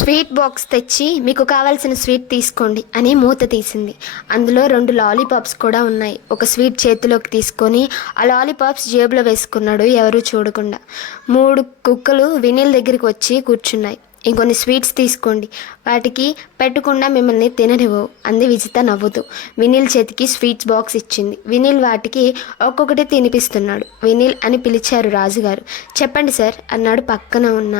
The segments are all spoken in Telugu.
స్వీట్ బాక్స్ తెచ్చి మీకు కావాల్సిన స్వీట్ తీసుకోండి అని మూత తీసింది. అందులో 2 లాలీపాప్స్ కూడా ఉన్నాయి. ఒక స్వీట్ చేతిలోకి తీసుకొని ఆ లాలీపాప్స్ జేబులో వేసుకున్నాడు ఎవరూ చూడకుండా. 3 కుక్కలు వినీల్ దగ్గరికి వచ్చి కూర్చున్నాయి. ఇంకొన్ని స్వీట్స్ తీసుకోండి, వాటికి పెట్టకుండా మిమ్మల్ని తిననివ్వవు అంది విజిత నవ్వుతూ. వినీల్ చేతికి స్వీట్స్ బాక్స్ ఇచ్చింది. వినీల్ వాటికి ఒక్కొక్కటి తినిపిస్తున్నాడు. వినీల్ అని పిలిచారు రాజుగారు. చెప్పండి సార్ అన్నాడు పక్కన ఉన్న.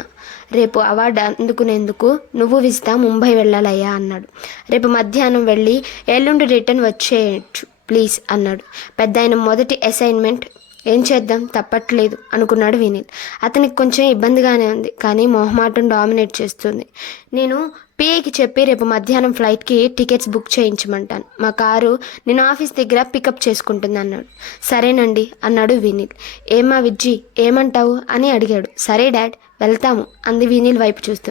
రేపు అవార్డు అందుకునేందుకు నువ్వు విజిత ముంబై వెళ్ళాలయ్యా అన్నాడు. రేపు మధ్యాహ్నం వెళ్ళి ఎల్లుండి రిటర్న్ వచ్చేయచ్చు ప్లీజ్ అన్నాడు. పెద్దాయన మొదటి అసైన్మెంట్ ఏం చేద్దాం తప్పట్లేదు అనుకున్నాడు వినీల్. అతనికి కొంచెం ఇబ్బందిగానే ఉంది, కానీ మొహమాటం డామినేట్ చేస్తుంది. నేను పిఏకి చెప్పి రేపు మధ్యాహ్నం ఫ్లైట్కి టికెట్స్ బుక్ చేయించమంటాను. మా కారు నేను ఆఫీస్ దగ్గర పికప్ చేసుకుంటుంది అన్నాడు. సరేనండి అన్నాడు వినీల్. ఏమా విజ్జి ఏమంటావు అని అడిగాడు. సరే డాడ్ వెళ్తాము అంది వినీల్ వైపు చూస్తూ.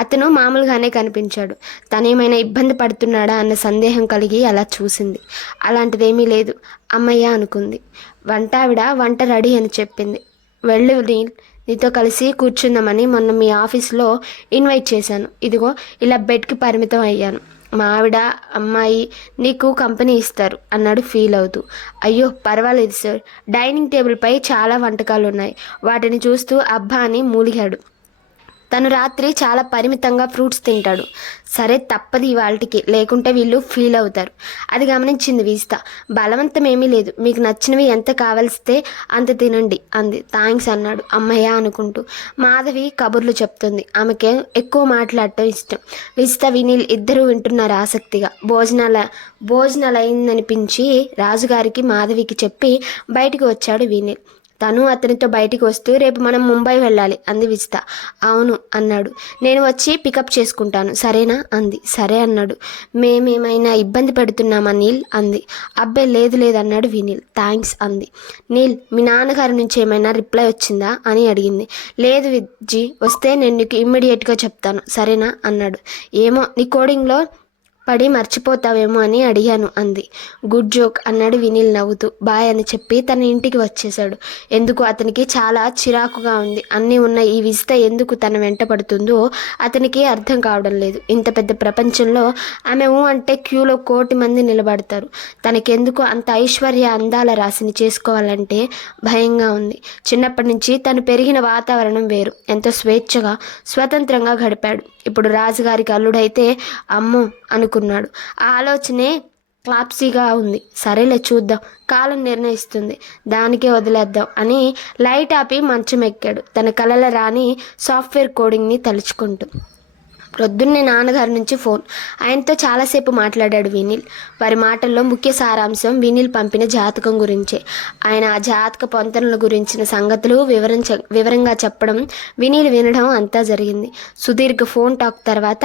అతను మామూలుగానే కనిపించాడు. తనేమైనా ఇబ్బంది పడుతున్నాడా అన్న సందేహం కలిగి అలా చూసింది. అలాంటిదేమీ లేదు అమ్మయ్య అనుకుంది. వంట రెడీ అని చెప్పింది. వెళ్ళు వినీల్, నీతో కలిసి కూర్చుందామని మొన్న మీ ఆఫీస్లో ఇన్వైట్ చేశాను. ఇదిగో ఇలా బెడ్కి పరిమితం అయ్యాను. మా ఆవిడ అమ్మాయి నీకు కంపెనీ ఇస్తారు అన్నాడు ఫీల్ అవుతూ. అయ్యో పర్వాలేదు సార్, డైనింగ్ టేబుల్పై చాలా వంటకాలు ఉన్నాయి. వాటిని చూస్తూ అబ్బా అని మూలిగాడు. తను రాత్రి చాలా పరిమితంగా ఫ్రూట్స్ తింటాడు. సరే తప్పదు ఇవాళకి, లేకుంటే వీళ్ళు ఫీల్ అవుతారు. అది గమనించింది విజిత. బలవంతం ఏమీ లేదు, మీకు నచ్చినవి ఎంత కావలిస్తే అంత తినండి అంది. థ్యాంక్స్ అన్నాడు అమ్మయ్య అనుకుంటూ. మాధవి కబుర్లు చెప్తుంది. ఆమెకి ఎక్కువ మాట్లాడటం ఇష్టం. విజిత వినీల్ ఇద్దరూ వింటున్నారు ఆసక్తిగా. భోజనాలు అయిందనిపించి రాజుగారికి మాధవికి చెప్పి బయటికి వచ్చాడు వినీల్. తను అతనితో బయటికి వస్తూ రేపు మనం ముంబై వెళ్ళాలి అంది విజిత. అవును అన్నాడు. నేను వచ్చి పికప్ చేసుకుంటాను సరేనా అంది. సరే అన్నాడు. మేమేమైనా ఇబ్బంది పెడుతున్నామా నీల్ అంది. అబ్బే లేదు అన్నాడు వినీల్. థ్యాంక్స్ అంది. నీల్ మీ నాన్నగారి నుంచి ఏమైనా రిప్లై వచ్చిందా అని అడిగింది. లేదు విజ్జి, వస్తే నేను నీకు ఇమ్మీడియట్గా చెప్తాను సరేనా అన్నాడు. ఏమో నీ కోడింగ్లో పడి మర్చిపోతావేమో అని అడిగాను అంది. గుడ్ జోక్ అన్నాడు వినీల్ నవ్వుతూ. బాయ్ అని చెప్పి తన ఇంటికి వచ్చేశాడు. ఎందుకు అతనికి చాలా చిరాకుగా ఉంది. అన్నీ ఉన్న ఈ విజిత ఎందుకు తన వెంట పడుతుందో అతనికి అర్థం కావడం లేదు. ఇంత పెద్ద ప్రపంచంలో ఆమె అంటే క్యూలో 1,000,000 మంది నిలబడతారు. తనకెందుకు అంత ఐశ్వర్య అందాల రాశిని చేసుకోవాలంటే భయంగా ఉంది. చిన్నప్పటి నుంచి తను పెరిగిన వాతావరణం వేరు. ఎంతో స్వేచ్ఛగా స్వతంత్రంగా గడిపాడు. ఇప్పుడు రాజుగారికి అల్లుడైతే అమ్మో అనుకున్నాడు. ఆ ఆలోచనే క్లాప్సీగా ఉంది. సరేలే చూద్దాం, కాలం నిర్ణయిస్తుంది, దానికే వదిలేద్దాం అని లైట్ ఆపి మంచం ఎక్కాడు. తన కలల రాని సాఫ్ట్వేర్ కోడింగ్ని తలుచుకుంటూ. ప్రొద్దున్నే నాన్నగారి నుంచి ఫోన్. ఆయనతో చాలాసేపు మాట్లాడాడు వినీల్. వారి మాటల్లో ముఖ్య సారాంశం వినీల్ పంపిన జాతకం గురించే. ఆయన ఆ జాతక పొంతనల గురించిన సంగతులు వివరంగా చెప్పడం, వినీల్ వినడం అంతా జరిగింది. సుదీర్ఘ ఫోన్ టాక్ తర్వాత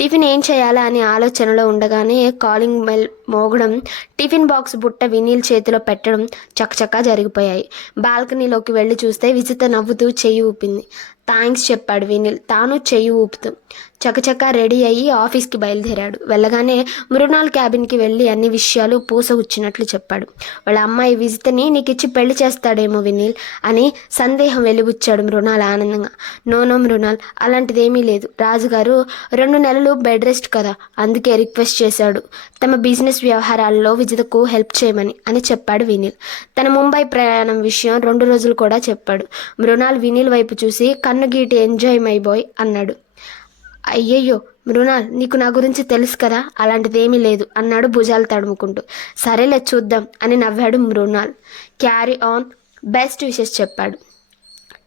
టిఫిన్ ఏం చేయాలా అని ఆలోచనలో ఉండగానే కాలింగ్ బెల్ మోగడం, టిఫిన్ బాక్స్ బుట్ట వినీల్ చేతిలో పెట్టడం చకచకా జరిగిపోయాయి. బాల్కనీలోకి వెళ్ళి చూస్తే విజిత నవ్వుతూ చెయ్యి ఊపింది. థ్యాంక్స్ చెప్పాడు వినీల్ తాను చెయ్యి ఊపుతూ. చకచకా రెడీ అయ్యి ఆఫీస్కి బయలుదేరాడు. వెళ్ళగానే మృణాల్ క్యాబిన్కి వెళ్ళి అన్ని విషయాలు పూసగుచ్చినట్లు చెప్పాడు. వాళ్ళ అమ్మాయి విజితని నీకిచ్చి పెళ్లి చేస్తాడేమో వినీల్ అని సందేహం వెలిబుచ్చాడు మృణాల్ ఆనందంగా. నో మృణాల్, అలాంటిదేమీ లేదు. రాజుగారు 2 నెలలు బెడ్ రెస్ట్ కదా, అందుకే రిక్వెస్ట్ చేశాడు తమ బిజినెస్ వ్యవహారాల్లో విజితకు హెల్ప్ చేయమని అని చెప్పాడు వినీల్. తన ముంబై ప్రయాణం విషయం 2 రోజులు కూడా చెప్పాడు. మృణాల్ వినీల్ వైపు చూసి కన్ను గీటి ఎంజాయ్ మై బాయ్ అన్నాడు. అయ్యయ్యో మృణాల్, నీకు నా గురించి తెలుసు కదా, అలాంటిదేమీ లేదు అన్నాడు భుజాలు తడుముకుంటూ. సరేలే చూద్దాం అని నవ్వాడు Mrinal. Carry on, best wishes చెప్పాడు.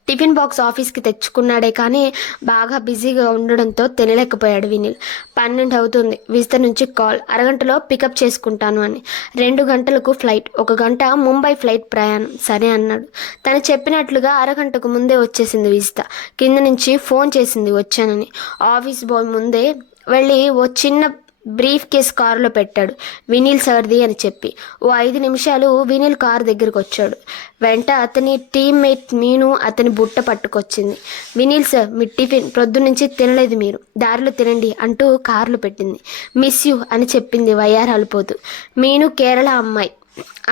టిఫిన్ బాక్స్ ఆఫీస్కి తెచ్చుకున్నాడే కానీ బాగా బిజీగా ఉండడంతో తినలేకపోయాడు వినీల్. 12 అవుతుంది. విజిత నుంచి కాల్. అరగంటలో పికప్ చేసుకుంటాను అని. 2 గంటలకు ఫ్లైట్, 1 గంట ముంబై ఫ్లైట్ ప్రయాణం. సరే అన్నాడు. తను చెప్పినట్లుగా అరగంటకు ముందే వచ్చేసింది విజిత. కింద నుంచి ఫోన్ చేసింది వచ్చానని. ఆఫీస్ బాయ్ ముందే వెళ్ళి ఓ చిన్న బ్రీఫ్ కేస్ కారులో పెట్టాడు. వినీల్ సర్ది అని చెప్పి. ఓ 5 నిమిషాలు వినీల్ కారు దగ్గరకు వచ్చాడు. వెంట అతని టీమ్మేట్ మీను అతని బుట్ట పట్టుకొచ్చింది. వినీల్ సార్, మీ టిఫిన్ ప్రొద్దునుంచి తినలేదు, మీరు దారిలో తినండి అంటూ కారులో పెట్టింది. మిస్ యూ అని చెప్పింది వయ్యారాలు పోతూ. మీను కేరళ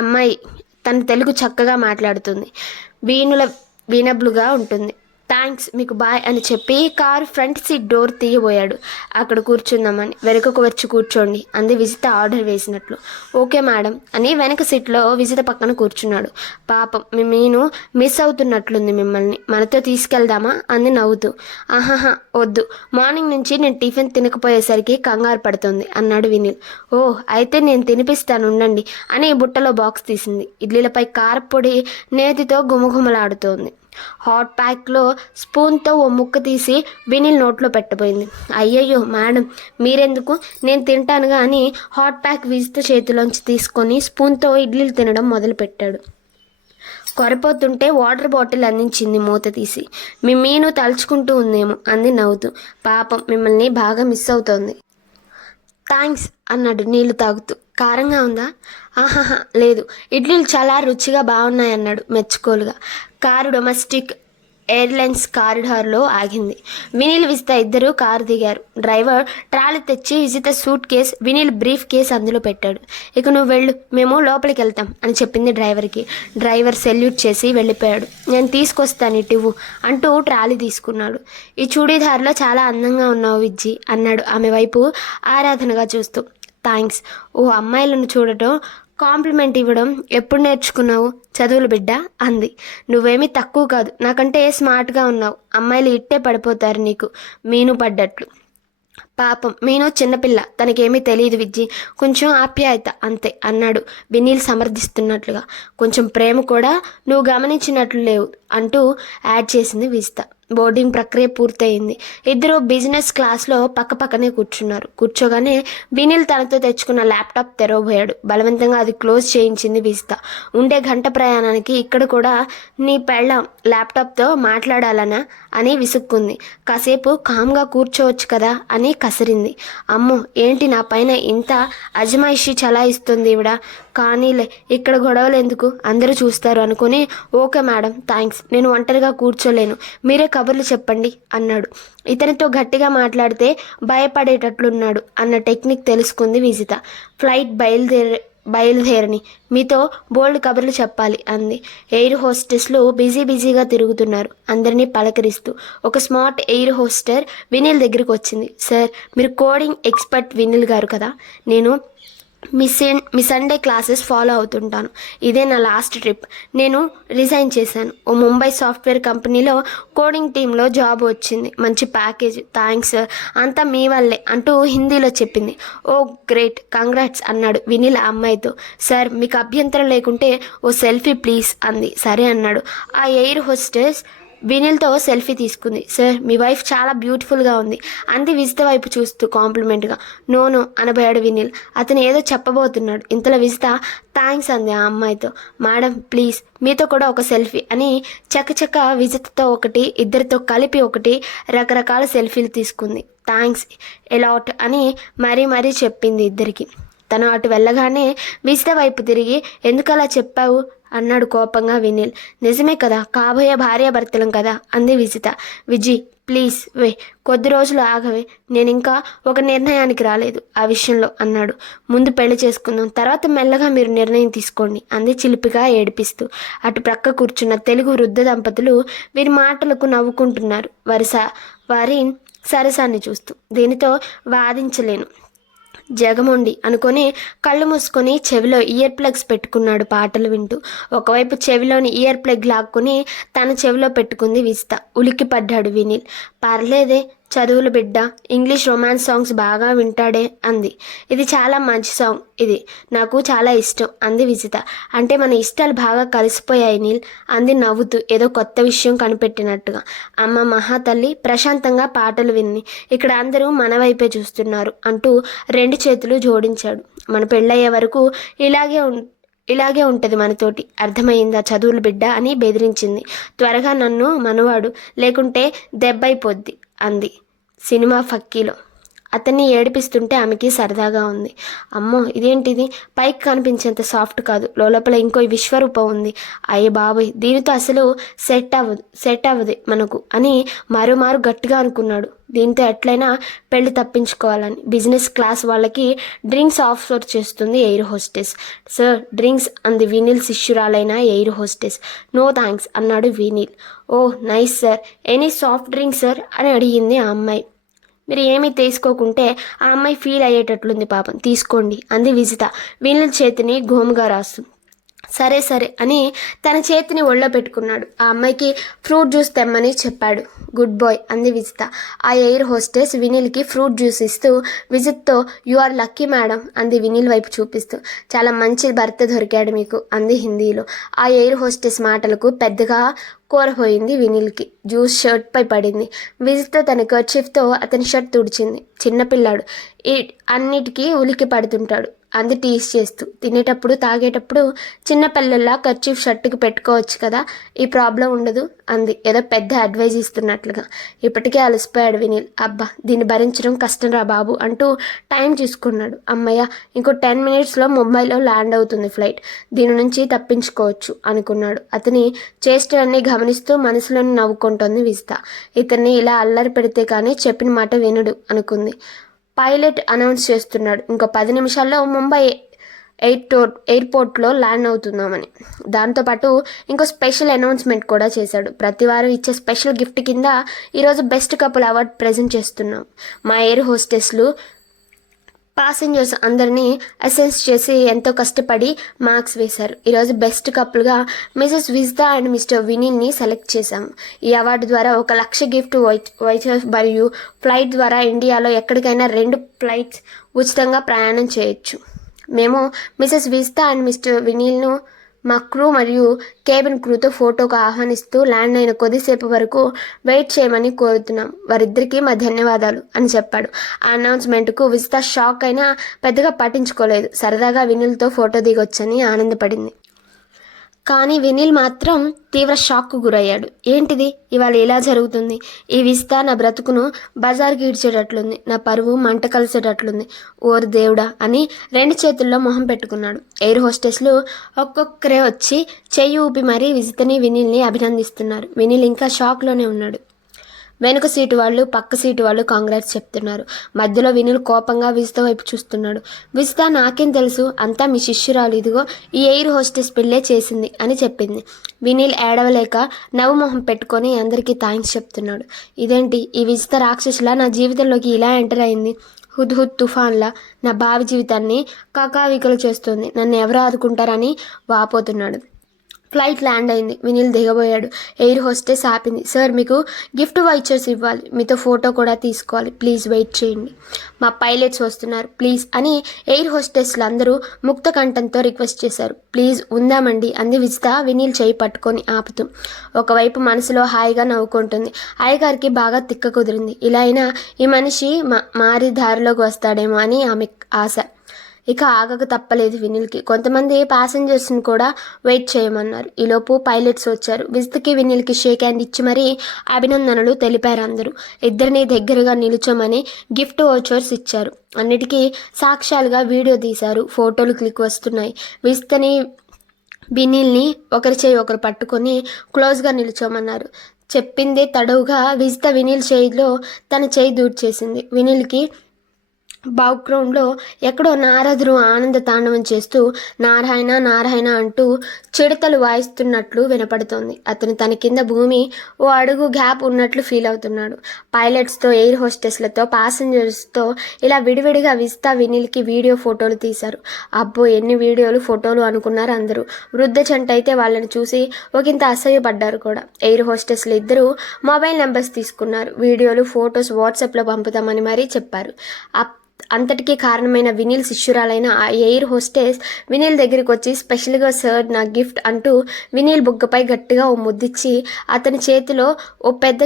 అమ్మాయి తన తెలుగు చక్కగా మాట్లాడుతుంది. వీణుల వీనబ్లుగా ఉంటుంది. థ్యాంక్స్ మీకు బాయ్ అని చెప్పి కారు ఫ్రంట్ సీట్ డోర్ తీయబోయాడు. అక్కడ కూర్చుందామని. వెనుకకు వచ్చి కూర్చోండి అంది విజిత ఆర్డర్ వేసినట్లు. ఓకే మేడం అని వెనక సీట్లో విజిత పక్కన కూర్చున్నాడు. పాపం మీను మిస్ అవుతున్నట్లుంది మిమ్మల్ని, మనతో తీసుకెళ్దామా అంది నవ్వుతూ. ఆహాహా వద్దు, మార్నింగ్ నుంచి నేను టిఫిన్ తినకపోయేసరికి కంగారు పడుతుంది అన్నాడు వినీల్. ఓ అయితే నేను తినిపిస్తాను ఉండండి అని బుట్టలో బాక్స్ తీసింది. ఇడ్లీలపై కారపొడి నేతితో గుమగుమలాడుతోంది. హాట్ ప్యాక్లో స్పూన్తో ఓ ముక్క తీసి వినీల్ నోట్లో పెట్టబోయింది. అయ్యయ్యో మేడం మీరెందుకు, నేను తింటానుగా అని హాట్ ప్యాక్ విజిత చేతిలోంచి తీసుకొని స్పూన్తో ఇడ్లీలు తినడం మొదలుపెట్టాడు. కొరపోతుంటే వాటర్ బాటిల్ అందించింది మూత తీసి. మీ మీను తలుచుకుంటూ ఉందేమో అంది నవ్వుతూ. పాపం మిమ్మల్ని బాగా మిస్ అవుతోంది. థ్యాంక్స్ అన్నాడు నీళ్లు తాగుతూ. కారంగా ఉందా? ఆహాహా లేదు, ఇడ్లీలు చాలా రుచిగా బాగున్నాయన్నాడు మెచ్చుకోలుగా. కారు డొమెస్టిక్ ఎయిర్లైన్స్ కారిడార్లో ఆగింది. వినీల్ విజిత ఇద్దరు కారు దిగారు. డ్రైవర్ ట్రాలీ తెచ్చి Vijitha suit case, Vineel brief case అందులో పెట్టాడు. ఇక నువ్వు వెళ్ళు, మేము లోపలికి వెళ్తాం అని చెప్పింది డ్రైవర్కి. డ్రైవర్ సెల్యూట్ చేసి వెళ్ళిపోయాడు. నేను తీసుకొస్తాను ఇటువు అంటూ ట్రాలీ తీసుకున్నాడు. ఈ చూడీదార్లో చాలా అందంగా ఉన్నావు విజ్జి అన్నాడు ఆమె వైపు ఆరాధనగా చూస్తూ. థ్యాంక్స్. ఓ అమ్మాయిలను చూడటం, కాంప్లిమెంట్ ఇవ్వడం ఎప్పుడు నేర్చుకున్నావు? చదువులు బిడ్డ అంది. నువ్వేమీ తక్కువ కాదు, నాకంటే స్మార్ట్గా ఉన్నావు. అమ్మాయిలు ఇట్టే పడిపోతారు నీకు, మీను పడ్డట్లు. పాపం మీను చిన్నపిల్ల, తనకేమీ తెలియదు విజ్జి, కొంచెం ఆప్యాయత అంతే అన్నాడు వినీల్ సమర్థిస్తున్నట్లుగా. కొంచెం ప్రేమ కూడా నువ్వు గమనించినట్లు లేవు అంటూ యాడ్ చేసింది విజిత. బోర్డింగ్ ప్రక్రియ పూర్తయింది. ఇద్దరు బిజినెస్ క్లాస్లో పక్కపక్కనే కూర్చున్నారు. కూర్చోగానే వినీల్ తనతో తెచ్చుకున్న ల్యాప్టాప్ తెరవబోయాడు. బలవంతంగా అది క్లోజ్ చేయించింది విజిత. ఉండే గంట ప్రయాణానికి ఇక్కడ కూడా నీ పెళ్ళాం ల్యాప్టాప్తో మాట్లాడాలనా అని విసుక్కుంది. కాసేపు కామ్గా కూర్చోవచ్చు కదా అని కసిరింది. అమ్మో ఏంటి నా పైన ఇంత అజమాయిషి చలాయిస్తుంది ఈవిడ. కానీలే, ఇక్కడ గొడవలు ఎందుకు, అందరూ చూస్తారు అనుకుని ఓకే మేడం థ్యాంక్స్, నేను ఒంటరిగా కూర్చోలేను, మీరే కబుర్లు చెప్పండి అన్నాడు. ఇతనితో గట్టిగా మాట్లాడితే భయపడేటట్లున్నాడు అన్న టెక్నిక్ తెలుసుకుంది విజిత. ఫ్లైట్ బయలుదేరని, మీతో బోల్డ్ కబుర్లు చెప్పాలి అంది. ఎయిర్ హోస్టెస్లు బిజీగా తిరుగుతున్నారు అందరినీ పలకరిస్తూ. ఒక స్మార్ట్ ఎయిర్ హోస్టర్ వినీల్ దగ్గరికి వచ్చింది. సార్ మీరు కోడింగ్ ఎక్స్పర్ట్ వినీల్ గారు కదా, నేను మీ సండే క్లాసెస్ ఫాలో అవుతుంటాను. ఇదే నా లాస్ట్ ట్రిప్. నేను రిజైన్ చేశాను. ఓ ముంబై సాఫ్ట్వేర్ కంపెనీలో కోడింగ్ టీంలో జాబ్ వచ్చింది. మంచి ప్యాకేజ్. థ్యాంక్స్ అంతా మీ వల్లే అంటూ హిందీలో చెప్పింది. ఓ గ్రేట్, కంగ్రాట్స్ అన్నాడు వినీల్ ఆ అమ్మాయితో. సార్ మీకు అభ్యంతరం లేకుంటే ఓ సెల్ఫీ ప్లీజ్ అంది. సరే అన్నాడు. ఆ ఎయిర్ హోస్టెస్ వినీల్తో సెల్ఫీ తీసుకుంది. సార్ మీ వైఫ్ చాలా బ్యూటిఫుల్గా ఉంది అంది విజిత వైపు చూస్తూ కాంప్లిమెంట్గా. నో అనబోయాడు వినీల్. అతను ఏదో చెప్పబోతున్నాడు. ఇంతలో విజిత థ్యాంక్స్ అంది ఆ అమ్మాయితో. మేడం ప్లీజ్ మీతో కూడా ఒక సెల్ఫీ అని చకచక విజితతో ఒకటి, ఇద్దరితో కలిపి ఒకటి, రకరకాల సెల్ఫీలు తీసుకుంది. థ్యాంక్స్ ఎలాట్ అని మరీ చెప్పింది ఇద్దరికి. తను అటు వెళ్ళగానే విజిత వైపు తిరిగి ఎందుకలా చెప్పావు అన్నాడు కోపంగా వినీల్. నిజమే కదా, కాబోయే భార్యాభర్తలం కదా అంది విజిత. విజి ప్లీజ్ కొద్ది రోజులు ఆగవే, నేను ఇంకా ఒక నిర్ణయానికి రాలేదు ఆ విషయంలో అన్నాడు. ముందు పెళ్లి చేసుకుందాం, తర్వాత మెల్లగా మీరు నిర్ణయం తీసుకోండి అంది చిలిపిగా ఏడిపిస్తూ. అటు ప్రక్క కూర్చున్న తెలుగు వృద్ధ దంపతులు వీరి మాటలకు నవ్వుకుంటున్నారు వారి సరసాన్ని చూస్తూ. దీనితో వాదించలేను జగమొండి అనుకొని కళ్ళు మూసుకొని చెవిలో ఇయర్ ప్లగ్స్ పెట్టుకున్నాడు పాటలు వింటూ. ఒకవైపు చెవిలోని ఇయర్ ప్లగ్ లాక్కుని తన చెవిలో పెట్టుకుంది విజిత. ఉలిక్కి పడ్డాడు వినీల్. పర్లేదే, చదువుల బిడ్డ, ఇంగ్లీష్ రొమాన్స్ సాంగ్స్ బాగా వింటాడే అంది. ఇది చాలా మంచి సాంగ్, ఇది నాకు చాలా ఇష్టం అంది విజిత. అంటే మన ఇష్టాలు బాగా కలిసిపోయాయి నీల్ అంది నవ్వుతూ ఏదో కొత్త విషయం కనిపెట్టినట్టుగా. అమ్మ మహాతల్లి ప్రశాంతంగా పాటలు విన్ని, ఇక్కడ అందరూ మన వైపే చూస్తున్నారు అంటూ రెండు చేతులు జోడించాడు. మన పెళ్ళయ్యే వరకు ఇలాగే ఉంటుంది మనతోటి, అర్థమైందా చదువుల బిడ్డ అని బెదిరించింది. త్వరగా నన్ను మనవాడు, లేకుంటే దెబ్బైపోద్ది అంది సినిమా ఫక్కీలో. అతన్ని ఏడిపిస్తుంటే ఆమెకి సరదాగా ఉంది. అమ్మో ఇదేంటిది, పైకి కనిపించేంత సాఫ్ట్ కాదు, లోపల ఇంకో విశ్వరూపం ఉంది. అయ్య బాబోయ్, దీనితో అసలు సెట్ అవ్వదు మనకు అని మరోమారు గట్టిగా అనుకున్నాడు. దీంతో ఎట్లయినా పెళ్లి తప్పించుకోవాలని బిజినెస్ క్లాస్ వాళ్ళకి డ్రింక్స్ ఆఫర్ చేస్తుంది ఎయిర్ హోస్టెస్. సార్ డ్రింక్స్ అంది వినీల్ శిష్యురాలైన ఎయిర్ హోస్టెస్. నో థ్యాంక్స్ అన్నాడు Vineel. Oh nice sir, any soft drink sir అని అడిగింది ఆ అమ్మాయి. మీరు ఏమీ తీసుకోకుంటే ఆ అమ్మాయి ఫీల్ అయ్యేటట్లుంది పాపం, తీసుకోండి అంది విజిత వినీల్ చేతిని గోముగా రాస్తూ. సరే సరే అని తన చేతిని ఒళ్ళో పెట్టుకున్నాడు. ఆ అమ్మాయికి ఫ్రూట్ జ్యూస్ తెమ్మని చెప్పాడు. గుడ్ బాయ్ అంది విజిత. ఆ ఎయిర్ హోస్టెస్ వినీల్కి ఫ్రూట్ జ్యూస్ ఇస్తూ విజిత్తో యు ఆర్ లక్కీ మేడం అంది వినీల్ వైపు చూపిస్తూ. చాలా మంచి భర్త దొరికాడు మీకు అంది హిందీలో. ఆ ఎయిర్ హోస్టెస్ మాటలకు పెద్దగా కోరపోయింది వినీల్కి. జ్యూస్ షర్ట్ పై పడింది. విజిత తన కర్చీఫ్తో అతని షర్ట్ తుడిచింది. చిన్నపిల్లాడు అన్నిటికీ ఉలికి పడుతుంటాడు అంది టీస్ చేస్తూ. తినేటప్పుడు తాగేటప్పుడు చిన్నపిల్లల్లా కర్చీఫ్ షర్టుకి పెట్టుకోవచ్చు కదా, ఈ ప్రాబ్లం ఉండదు అంది ఏదో పెద్ద అడ్వైజ్ ఇస్తున్నట్లుగా. ఇప్పటికే అలసిపోయాడు వినీల్. అబ్బా దీన్ని భరించడం కష్టం రా బాబు అంటూ టైం చూసుకున్నాడు. అమ్మయ్య ఇంకో 10 minutesలో ముంబైలో ల్యాండ్ అవుతుంది ఫ్లైట్, దీని నుంచి తప్పించుకోవచ్చు అనుకున్నాడు. అతని చేష్టలన్నీ గమనిస్తూ మనసులోని నవ్వుకుంటోంది విజిత. ఇతన్ని ఇలా అల్లరి పెడితే కానీ చెప్పిన మాట వినడు అనుకుంది. పైలట్ అనౌన్స్ చేస్తున్నాడు ఇంకో 10 నిమిషాల్లో ముంబై ఎయిర్పోర్ట్లో ల్యాండ్ అవుతున్నామని. దాంతోపాటు ఇంకో స్పెషల్ అనౌన్స్మెంట్ కూడా చేశాడు. ప్రతి వారం ఇచ్చే స్పెషల్ గిఫ్ట్ కింద ఈరోజు బెస్ట్ కపుల్ అవార్డు ప్రజెంట్ చేస్తున్నాం. మా ఎయిర్ హోస్టెస్లు పాసెంజర్స్ అందరినీ అసెస్ చేసి ఎంతో కష్టపడి మార్క్స్ వేశారు. ఈరోజు బెస్ట్ కపుల్గా మిసెస్ విజిత అండ్ మిస్టర్ వినీల్ని సెలెక్ట్ చేశాము. ఈ అవార్డు ద్వారా 1 లక్ష గిఫ్ట్ వైచర్స్ మరియు ఫ్లైట్ ద్వారా ఇండియాలో ఎక్కడికైనా 2 ఫ్లైట్స్ ఉచితంగా ప్రయాణం చేయొచ్చు. మేము మిసెస్ విజిత అండ్ మిస్టర్ వినీల్ను మా క్రూ మరియు కేబిన్ క్రూతో ఫోటోకు ఆహ్వానిస్తూ ల్యాండ్ అయిన కొద్దిసేపు వరకు వెయిట్ చేయమని కోరుతున్నాం. వారిద్దరికీ మా ధన్యవాదాలు అని చెప్పాడు. ఆ అనౌన్స్మెంట్కు విజిత షాక్ అయినా పెద్దగా పట్టించుకోలేదు. సరదాగా వినీల్తో ఫోటో దిగొచ్చని ఆనందపడింది. కానీ వినీల్ మాత్రం తీవ్ర షాక్కు గురయ్యాడు. ఏంటిది ఇవాళ ఇలా జరుగుతుంది? ఈ విజిత నా బ్రతుకును బజార్కి ఈడ్చేటట్లుంది, నా పరువు మంట కలిసేటట్లుంది. ఓరు దేవుడా అని 2 చేతుల్లో మొహం పెట్టుకున్నాడు. ఎయిర్ హోస్టెస్లు ఒక్కొక్కరే వచ్చి చెయ్యి ఊపి మరీ విజితని వినీల్ని అభినందిస్తున్నారు. వినీల్ ఇంకా షాక్లోనే ఉన్నాడు. వెనుక సీటు వాళ్ళు పక్క సీటు వాళ్ళు కాంగ్రాట్స్ చెప్తున్నారు. మధ్యలో వినీల్ కోపంగా విజిత వైపు చూస్తున్నాడు. విజిత నాకేం తెలుసు, అంతా మీ శిష్యురాలు, ఇదిగో ఈ ఎయిర్ హోస్టెస్ పెళ్ళే చేసింది అని చెప్పింది. వినీల్ ఏడవలేక నవ్వుమొహం పెట్టుకొని అందరికీ థ్యాంక్స్ చెప్తున్నాడు. ఇదేంటి ఈ విజిత రాక్షసులా నా జీవితంలోకి ఇలా ఎంటర్ అయింది? హుద్ తుఫాన్లా నా భావి జీవితాన్ని కకావికలు చేస్తుంది. నన్ను ఎవరు ఆదుకుంటారని వాపోతున్నాడు. ఫ్లైట్ ల్యాండ్ అయింది. వినీల్ దిగబోయాడు. ఎయిర్ హోస్టెస్ ఆపింది. సార్ మీకు గిఫ్ట్ వైచర్స్ ఇవ్వాలి, మీతో ఫోటో కూడా తీసుకోవాలి, ప్లీజ్ వెయిట్ చేయండి, మా పైలట్స్ వస్తున్నారు ప్లీజ్ అని ఎయిర్ హోస్టెస్లు అందరూ ముక్త కంఠంతో రిక్వెస్ట్ చేశారు. ప్లీజ్ ఉందామండి అంది విజిత వినీల్ చేయి పట్టుకొని ఆపుతూ. ఒకవైపు మనసులో హాయిగా నవ్వుకుంటుంది. అయ్యగారికి బాగా తిక్క కుదిరింది. ఇలా అయినా ఈ మనిషి మారి దారిలోకి వస్తాడేమో అని ఆమె ఆశ. ఇక ఆగక తప్పలేదు వినీల్కి. కొంతమంది ప్యాసింజర్స్ని కూడా వెయిట్ చేయమన్నారు. ఈలోపు పైలట్స్ వచ్చారు. విజితకి వినీల్కి షేక్ హ్యాండ్ ఇచ్చి మరీ అభినందనలు తెలిపారు. అందరూ ఇద్దరిని దగ్గరగా నిలుచోమని గిఫ్ట్ వోచర్స్ ఇచ్చారు. అన్నిటికీ సాక్ష్యాలుగా వీడియో తీశారు. ఫోటోలు క్లిక్ వస్తున్నాయి. విజితని వినీల్ని ఒకరి చేయి ఒకరు పట్టుకొని క్లోజ్గా నిలుచోమన్నారు. చెప్పిందే తడవుగా విజిత వినీల్ చేయిలో తన చేయి దూర్చేసింది. వినీల్కి బ్యాక్గ్రౌండ్లో ఎక్కడో నారదుడు ఆనంద తాండవం చేస్తూ నారాయణ నారాయణ అంటూ చిడతలు వాయిస్తున్నట్లు వినపడుతోంది. అతను తన కింద భూమి ఓ అడుగు గ్యాప్ ఉన్నట్లు ఫీల్ అవుతున్నాడు. పైలట్స్తో ఎయిర్ హోస్టెస్లతో ప్యాసింజర్స్తో ఇలా విడివిడిగా విజిత వినీల్కి వీడియో ఫోటోలు తీశారు. అబ్బో ఎన్ని వీడియోలు ఫోటోలు అనుకున్నారు అందరూ. వృద్ధ జంట అయితే వాళ్ళని చూసి ఒకంత అసహ్యపడ్డారు కూడా. ఎయిర్ హోస్టెస్లు ఇద్దరు మొబైల్ నెంబర్స్ తీసుకున్నారు. వీడియోలు ఫొటోస్ వాట్సాప్లో పంపుతామని మరీ చెప్పారు. అంతటికీ కారణమైన వినీల్ శిష్యురాలైన ఆ ఎయిర్ హోస్టెస్ వినీల్ దగ్గరికి వచ్చి స్పెషల్గా సార్ నా గిఫ్ట్ అంటూ వినీల్ బుగ్గపై గట్టిగా ఓ ముద్దిచ్చి అతని చేతిలో ఓ పెద్ద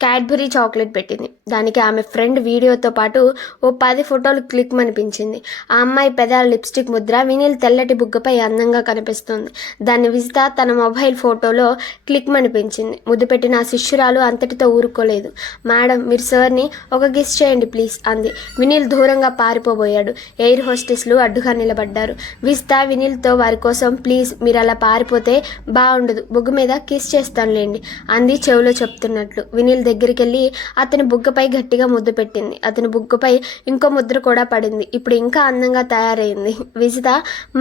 క్యాడ్బరీ చాక్లెట్ పెట్టింది. దానికి ఆమె ఫ్రెండ్ వీడియోతో పాటు ఓ 10 ఫోటోలు క్లిక్ అనిపించింది. ఆ అమ్మాయి పెదాల లిప్స్టిక్ ముద్ర వినీల్ తెల్లటి బుగ్గపై అందంగా కనిపిస్తుంది. దాన్ని విజిత తన మొబైల్ ఫోటోలో క్లిక్ అనిపించింది. ముద్దు పెట్టిన ఆ శిష్యురాలు అంతటితో ఊరుకోలేదు. మేడం మీరు సార్ని ఒక కిస్ చేయండి ప్లీజ్ అంది. వినీల్ దూరంగా పారిపోబోయాడు. ఎయిర్ హోస్టెస్లు అడ్డుగా నిలబడ్డారు. విజిత వినీల్తో వారి కోసం ప్లీజ్ మీరు అలా పారిపోతే బాగుండదు, బుగ్గు మీద కిస్ చేస్తానులేండి అంది చెవిలో చెప్తున్నట్లు. వినీల్ దగ్గరికి వెళ్ళి అతని బుగ్గపై గట్టిగా ముద్దు పెట్టింది. అతని బుగ్గపై ఇంకో ముద్ర కూడా పడింది. ఇప్పుడు ఇంకా అందంగా తయారైంది. విజిత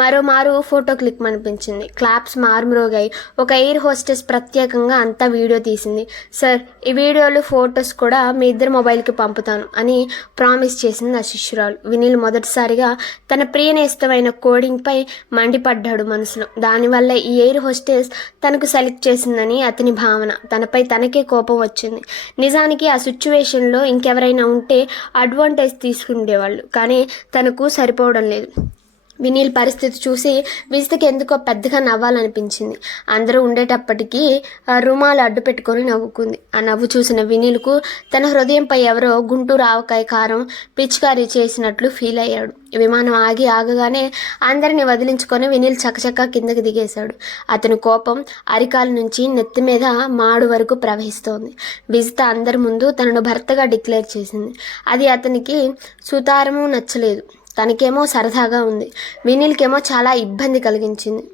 మరోమారు ఫోటో క్లిక్ అనిపించింది. క్లాప్స్ మారుమ్రోగాయి. ఒక ఎయిర్ హోస్టెస్ ప్రత్యేకంగా అంతా వీడియో తీసింది. సార్, ఈ వీడియోలు ఫొటోస్ కూడా మీ ఇద్దరు మొబైల్కి పంపుతాను అని ప్రామిస్ చేసింది ఆ శిష్యురాలు. వినీల్ మొదటిసారిగా తన ప్రియనేస్తమైన కోడింగ్పై మండిపడ్డాడు మనసులో. దానివల్ల ఈ ఎయిర్ హోస్టెస్ తనకు సెలెక్ట్ చేసిందని అతని భావన. తనపై తనకే కోపం వచ్చింది. నిజానికి ఆ సిచ్యువేషన్లో ఇంకెవరైనా ఉంటే అడ్వాంటేజ్ తీసుకుండేవాళ్ళు, కానీ తనకు సరిపోవడం లేదు. వినీల్ పరిస్థితి చూసి విజితకి ఎందుకో పెద్దగా నవ్వాలనిపించింది. అందరూ ఉండేటప్పటికీ రుమాలు అడ్డు పెట్టుకొని నవ్వుకుంది. ఆ నవ్వు చూసిన వినీల్కు తన హృదయంపై ఎవరో గుంటూరు ఆవకాయ కారం పిచికారీ చేసినట్లు ఫీల్ అయ్యాడు. విమానం ఆగగానే అందరిని వదిలించుకొని వినీల్ చకచకా కిందకి దిగేశాడు. అతని కోపం అరికాల నుంచి నెత్తి మీద మాడు వరకు ప్రవహిస్తోంది. విజిత అందరి ముందు తనను భర్తగా డిక్లేర్ చేసింది. అది అతనికి సుతారము నచ్చలేదు. తనకేమో సరదాగా ఉంది. వినీల్కేమో చాలా ఇబ్బంది కలిగించింది.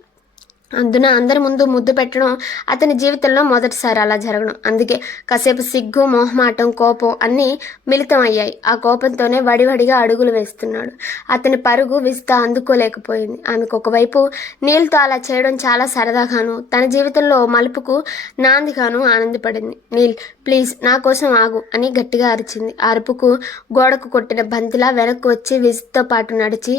అందున అందరి ముందు ముద్దు పెట్టడం అతని జీవితంలో మొదటిసారి అలా జరగడం. అందుకే కాసేపు సిగ్గు, మొహమాటం, కోపం అన్నీ మిళితమయ్యాయి. ఆ కోపంతోనే వడివడిగా అడుగులు వేస్తున్నాడు. అతని పరుగు విజిత అందుకోలేకపోయింది. ఆమెకు ఒకవైపు నీల్తో అలా చేయడం చాలా సరదాగాను, తన జీవితంలో మలుపుకు నాందిగాను ఆనందపడింది. నీల్, ప్లీజ్ నా కోసం ఆగు అని గట్టిగా అరిచింది. అరుపుకు గోడకు కొట్టిన బంతిలా వెనక్కు వచ్చి విజిత్తో పాటు నడిచి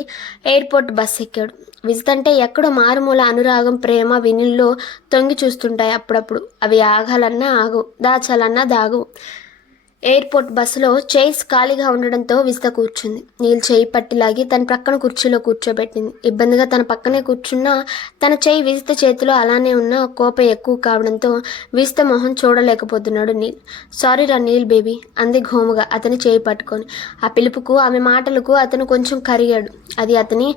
ఎయిర్పోర్ట్ బస్ ఎక్కాడు. విజిత్ అంటే ఎక్కడో మారుమూల అనురాగం, ప్రేమ వినీల్లో తొంగి చూస్తుంటాయి అప్పుడప్పుడు. అవి ఆగాలన్నా ఆగు, దాచాలన్నా దాగు. ఎయిర్పోర్ట్ బస్సులో చైర్స్ ఖాళీగా ఉండడంతో విజిత కూర్చుంది. నీల్ చేయి పట్టిలాగి తన ప్రక్కన కుర్చీలో కూర్చోబెట్టింది. ఇబ్బందిగా తన పక్కనే కూర్చున్నా తన చేయి విజిత చేతిలో అలానే ఉన్న కోపం ఎక్కువ కావడంతో విజిత మొహం చూడలేకపోతున్నాడు నీల్. సారీ రా నీల్ బేబీ అంది ఘోముగా అతని చేయి పట్టుకొని. ఆ పిలుపుకు, ఆమె మాటలకు అతను కొంచెం కరిగాడు. అది అతని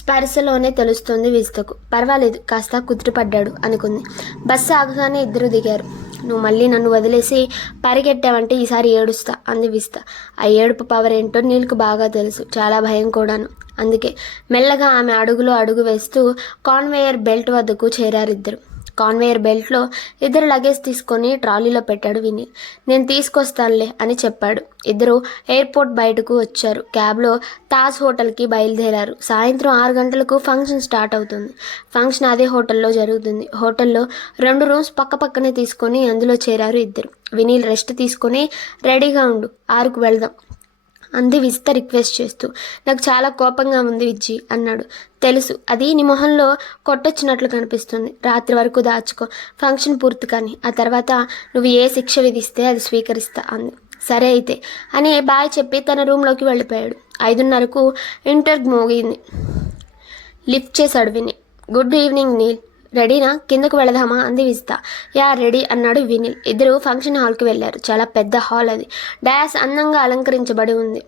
స్పర్శలోనే తెలుస్తోంది విజితకు. పర్వాలేదు, కాస్త కుదిరిపడ్డాడు అనుకుంది. బస్సు ఆగగానే ఇద్దరు దిగారు. నువ్వు మళ్ళీ నన్ను వదిలేసి పరిగెట్టావంటే ఈసారి ఏడుస్తా అంది విజిత. ఆ ఏడుపు పవర్ ఏంటో నీళ్ళకు బాగా తెలుసు, చాలా భయం కూడాను. అందుకే మెల్లగా ఆమె అడుగులో అడుగు వేస్తూ కాన్వేయర్ బెల్ట్ వద్దకు చేరారిద్దరు. కాన్వేయర్ బెల్ట్లో ఇద్దరు లగేజ్ తీసుకొని ట్రాలీలో పెట్టాడు వినీల్. నేను తీసుకొస్తానులే అని చెప్పాడు. ఇద్దరు ఎయిర్పోర్ట్ బయటకు వచ్చారు. క్యాబ్లో తాజ్ హోటల్కి బయలుదేరారు. సాయంత్రం 6 గంటలకు ఫంక్షన్ స్టార్ట్ అవుతుంది. ఫంక్షన్ అదే హోటల్లో జరుగుతుంది. హోటల్లో 2 రూమ్స్ పక్కపక్కనే తీసుకొని అందులో చేరారు ఇద్దరు. వినీల్ రెస్ట్ తీసుకొని రెడీగా ఉండు, 6కు వెళ్దాం అంది విజిత రిక్వెస్ట్ చేస్తూ. నాకు చాలా కోపంగా ఉంది విజ్జి అన్నాడు. తెలుసు, అది నీ మొహంలో కొట్టొచ్చినట్లు కనిపిస్తుంది. రాత్రి వరకు దాచుకో, ఫంక్షన్ పూర్తి కానీ ఆ తర్వాత నువ్వు ఏ శిక్ష విధిస్తే అది స్వీకరిస్తా అంది. సరే అయితే అని బాయ్ చెప్పి తన రూమ్లోకి వెళ్ళిపోయాడు. 5:30కు ఇంటర్ మోగింది. లిఫ్ట్ చేశాడు వినీల్. గుడ్ ఈవినింగ్ నీల్, రెడీనా, కిందకు వెళదామా అంది విజిత. యా రెడీ అన్నాడు వినీల్. ఇద్దరు ఫంక్షన్ హాల్కి వెళ్ళారు. చాలా పెద్ద హాల్ అది. డయాస్ అందంగా అలంకరించబడి ఉంది.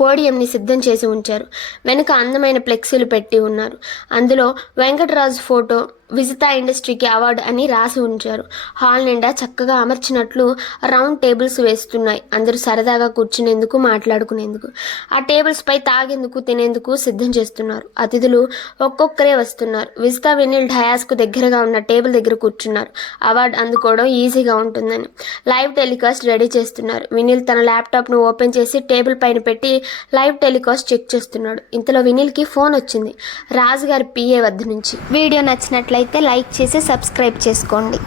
పోడియంని సిద్ధం చేసి ఉంచారు. వెనుక అందమైన ఫ్లెక్సీలు పెట్టి ఉన్నారు. అందులో వెంకటరాజు ఫోటో, విజిత ఇండస్ట్రీకి అవార్డు అని రాసి ఉంచారు. హాల్ నిండా చక్కగా అమర్చినట్లు రౌండ్ టేబుల్స్ వేస్తున్నాయి. అందరూ సరదాగా కూర్చునేందుకు, మాట్లాడుకునేందుకు. ఆ టేబుల్స్ పై తాగేందుకు, తినేందుకు సిద్ధం చేస్తున్నారు. అతిథులు ఒక్కొక్కరే వస్తున్నారు. విజిత, వినీల్ డయాస్కు దగ్గరగా ఉన్న టేబుల్ దగ్గర కూర్చున్నారు. అవార్డు అందుకోవడం ఈజీగా ఉంటుందని లైవ్ టెలికాస్ట్ రెడీ చేస్తున్నారు. వినీల్ తన ల్యాప్టాప్ను ఓపెన్ చేసి టేబుల్ పైన పెట్టి లైవ్ టెలికాస్ట్ చెక్ చేస్తున్నాడు. ఇంతలో వినీల్కి ఫోన్ వచ్చింది, రాజుగారి పిఏ వద్ద నుంచి. వీడియో నచ్చినట్లయితే లైక్ చేసి సబ్స్క్రైబ్ చేసుకోండి.